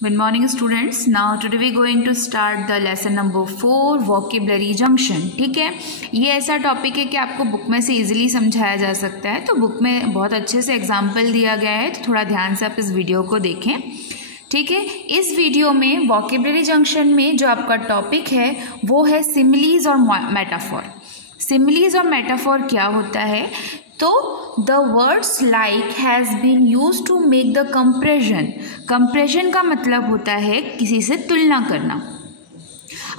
Good morning students. Now today we going to start the lesson number 4 vocabulary junction. ठीक है, ये ऐसा topic है कि आपको बुक में से इजीली समझाया जा सकता है। तो बुक में बहुत अच्छे से एग्जाम्पल दिया गया है, तो थोड़ा ध्यान से आप इस वीडियो को देखें। ठीक है, इस वीडियो में वोकेबलरी जंक्शन में जो आपका टॉपिक है वो है सिमिलीज और मेटाफोर। सिमिलीज और मेटाफोर क्या होता है? तो the words like has been use to make the comparison. Comparison का मतलब होता है किसी से तुलना करना।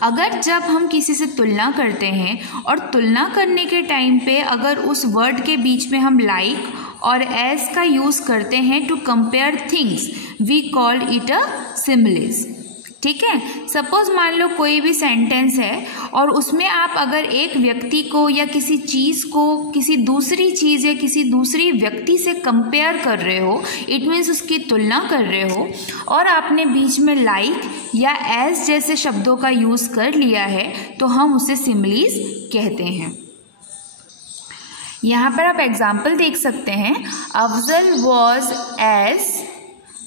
अगर जब हम किसी से तुलना करते हैं और तुलना करने के टाइम पे अगर उस वर्ड के बीच में हम लाइक और एज का यूज़ करते हैं to compare things, we call it a similes. ठीक है, सपोज मान लो कोई भी सेंटेंस है और उसमें आप अगर एक व्यक्ति को या किसी चीज़ को किसी दूसरी चीज़ या किसी दूसरी व्यक्ति से कंपेयर कर रहे हो, इट मीन्स उसकी तुलना कर रहे हो, और आपने बीच में लाइक या एज जैसे शब्दों का यूज़ कर लिया है तो हम उसे सिमिलीज कहते हैं। यहाँ पर आप एग्जाम्पल देख सकते हैं। Afzal was as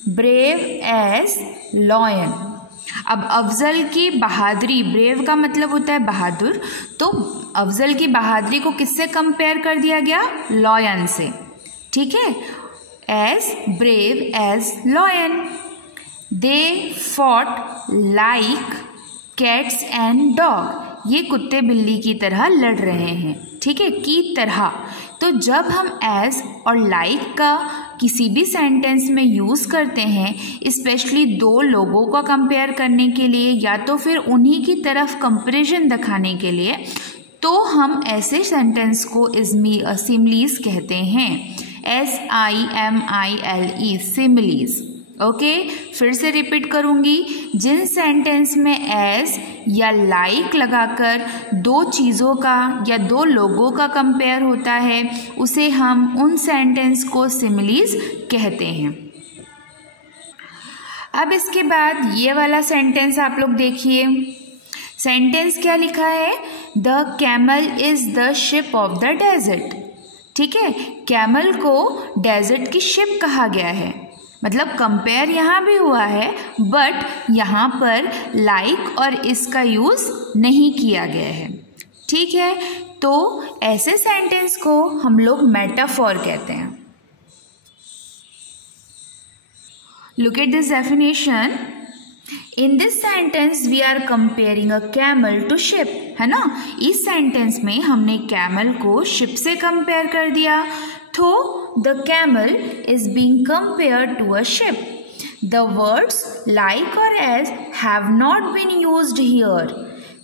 brave as lion. अब अफजल की बहादुरी, ब्रेव का मतलब होता है बहादुर, तो अफजल की बहादुरी को किससे कंपेयर कर दिया गया? लॉयन से। ठीक है, as brave as lion. They fought like cats and dog. ये कुत्ते बिल्ली की तरह लड़ रहे हैं। ठीक है, की तरह। तो जब हम एज और लाइक का किसी भी सेंटेंस में यूज़ करते हैं, स्पेशली दो लोगों का कंपेयर करने के लिए या तो फिर उन्हीं की तरफ कंपैरिजन दिखाने के लिए, तो हम ऐसे सेंटेंस को सिमिलीज कहते हैं। SIMILE, similes. ओके, फिर से रिपीट करूंगी। जिन सेंटेंस में एज या लाइक लगाकर दो चीज़ों का या दो लोगों का कंपेयर होता है उसे हम उन सेंटेंस को सिमिलीज कहते हैं। अब इसके बाद ये वाला सेंटेंस आप लोग देखिए। सेंटेंस क्या लिखा है? The camel is the ship of the desert. ठीक है, कैमल को डेजर्ट की शिप कहा गया है। मतलब कंपेयर यहाँ भी हुआ है, बट यहाँ पर लाइक और इसका यूज़ नहीं किया गया है। ठीक है, तो ऐसे सेंटेंस को हम लोग मेटाफोर कहते हैं। Look at this definition. In this sentence we are comparing a camel to ship, है ना। इस सेंटेंस में हमने कैमल को शिप से कंपेयर कर दिया। तो the camel is being compared to a ship. The words like or as have not been used here.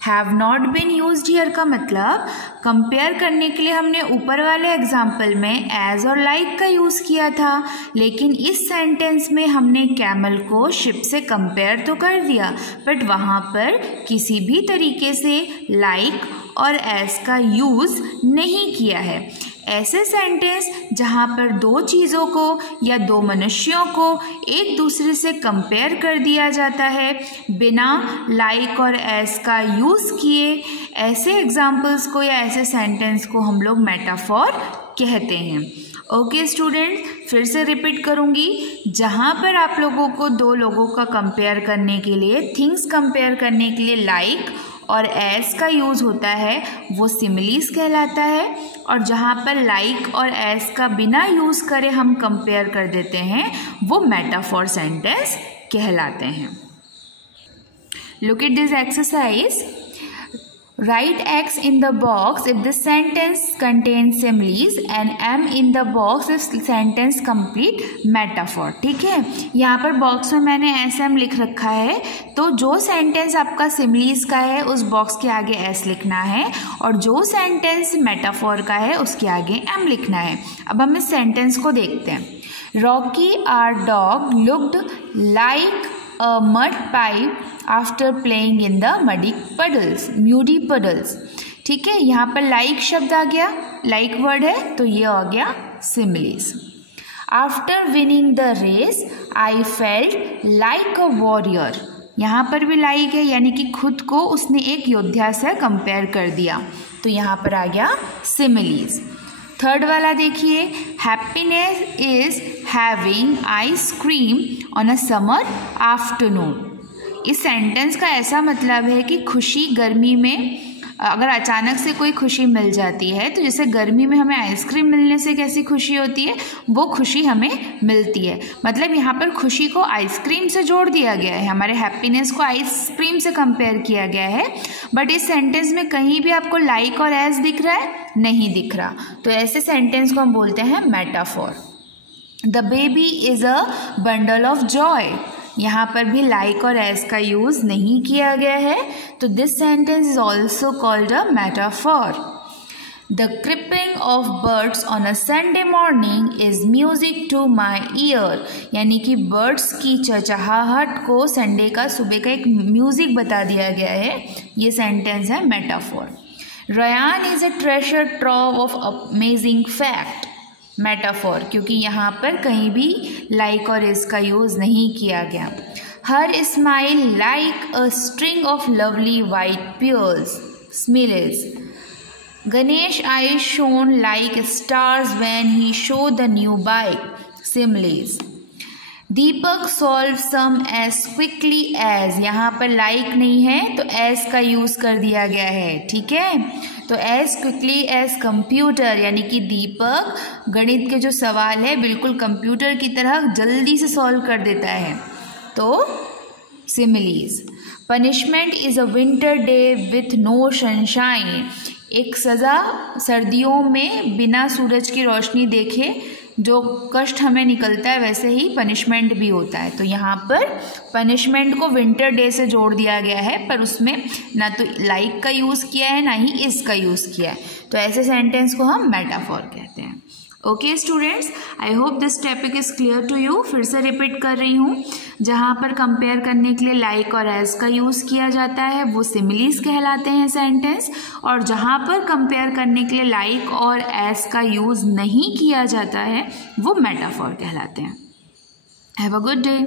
Have not been used here का मतलब कंपेयर करने के लिए हमने ऊपर वाले एग्जाम्पल में as और like का यूज़ किया था, लेकिन इस सेंटेंस में हमने कैमल को शिप से कंपेयर तो कर दिया, बट वहाँ पर किसी भी तरीके से like और as का यूज़ नहीं किया है। ऐसे सेंटेंस जहाँ पर दो चीज़ों को या दो मनुष्यों को एक दूसरे से कंपेयर कर दिया जाता है बिना लाइक और एस का यूज़ किए, ऐसे एग्जाम्पल्स को या ऐसे सेंटेंस को हम लोग मेटाफोर कहते हैं। ओके स्टूडेंट, फिर से रिपीट करूँगी। जहाँ पर आप लोगों को दो लोगों का कंपेयर करने के लिए, थिंग्स कंपेयर करने के लिए लाइक और एस का यूज़ होता है वो सिमिलीज कहलाता है, और जहाँ पर लाइक और एस का बिना यूज़ करे हम कंपेयर कर देते हैं वो मेटाफोर सेंटेंस कहलाते हैं। Look at this exercise. Write X in the box if the sentence contains similes and M in the box if sentence complete metaphor। ठीक है, यहाँ पर बॉक्स में मैंने SM लिख रखा है, तो जो सेंटेंस आपका सिमिलीज का है उस बॉक्स के आगे S लिखना है, और जो सेंटेंस मेटाफोर का है उसके आगे M लिखना है। अब हम इस सेंटेंस को देखते हैं। Rocky our dog looked like a mud pipe after playing in the muddy puddles। ठीक है, यहाँ पर लाइक शब्द आ गया, लाइक वर्ड है तो ये आ गया similes. After winning the race I felt like a warrior. यहाँ पर भी लाइक है, यानी कि खुद को उसने एक योद्धा से कंपेयर कर दिया, तो यहाँ पर आ गया सिमिलीज। थर्ड वाला देखिए, happiness is having ice cream on a summer afternoon. इस सेंटेंस का ऐसा मतलब है कि खुशी गर्मी में, अगर अचानक से कोई खुशी मिल जाती है तो जैसे गर्मी में हमें आइसक्रीम मिलने से कैसी खुशी होती है, वो खुशी हमें मिलती है। मतलब यहाँ पर खुशी को आइसक्रीम से जोड़ दिया गया है, हमारे हैप्पीनेस को आइसक्रीम से कंपेयर किया गया है। बट इस सेंटेंस में कहीं भी आपको लाइक और एज दिख रहा है? नहीं दिख रहा। तो ऐसे सेंटेंस को हम बोलते हैं metaphor. The baby is a bundle of Joy. यहाँ पर भी लाइक और एज का यूज नहीं किया गया है, तो this sentence is also called a metaphor. The creeping of birds on a Sunday morning is music to my ear. यानी कि बर्ड्स की चहचहाहट को संडे का सुबह का एक म्यूजिक बता दिया गया है। ये सेंटेंस है metaphor. Ryan is a treasure trove of amazing fact. Metaphor, क्योंकि यहाँ पर कहीं भी लाइक और इज का यूज नहीं किया गया। हर smile like a string of lovely white pearls। Similes. Ganesh eyes shone like stars when he showed the new bike। Similes. Deepak solve sum as quickly as. यहाँ पर लाइक नहीं है तो एज का यूज कर दिया गया है, ठीक है। तो एज क्विकली एज कंप्यूटर, यानी कि दीपक गणित के जो सवाल है बिल्कुल कंप्यूटर की तरह जल्दी से सॉल्व कर देता है। तो similes. Punishment is a winter day with no sunshine. एक सज़ा सर्दियों में बिना सूरज की रोशनी देखे जो कष्ट हमें निकलता है, वैसे ही पनिशमेंट भी होता है। तो यहाँ पर पनिशमेंट को विंटर डे से जोड़ दिया गया है, पर उसमें ना तो लाइक का यूज़ किया है ना ही इस का यूज़ किया है। तो ऐसे सेंटेंस को हम मेटाफोर कहते हैं। Okay students, I hope this topic is clear to you. फिर से रिपीट कर रही हूँ, जहाँ पर कंपेयर करने के लिए लाइक और एज का यूज़ किया जाता है वो सिमिलीज कहलाते हैं सेंटेंस, और जहाँ पर कंपेयर करने के लिए लाइक और एज का यूज़ नहीं किया जाता है वो मेटाफोर कहलाते हैं। Have a good day.